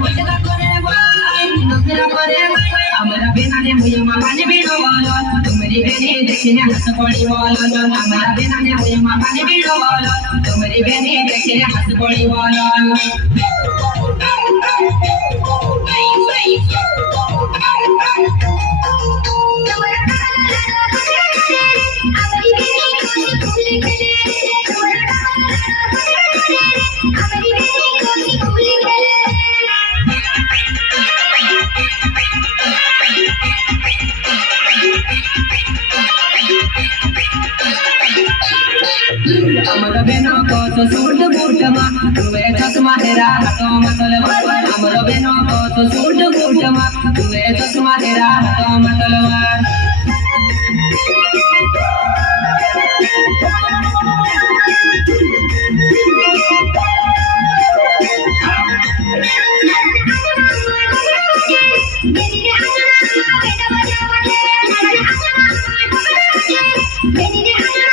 মজা করে ভাই নজরা করে আমরা বেনানে হয়ে মাপানে বিড়ো বলো তোমারি বেনে দেখে হাস পড়ি বলো আমরা বেনানে হয়ে মাপানে বিড়ো বলো তোমারি বেনে দেখে হাস পড়ি বলো Amaro beno ko to suit boot ma tuve chasma hera hato matalwar amaro beno ko to suit boot ma tuve chasma hera hato matalwar Baby,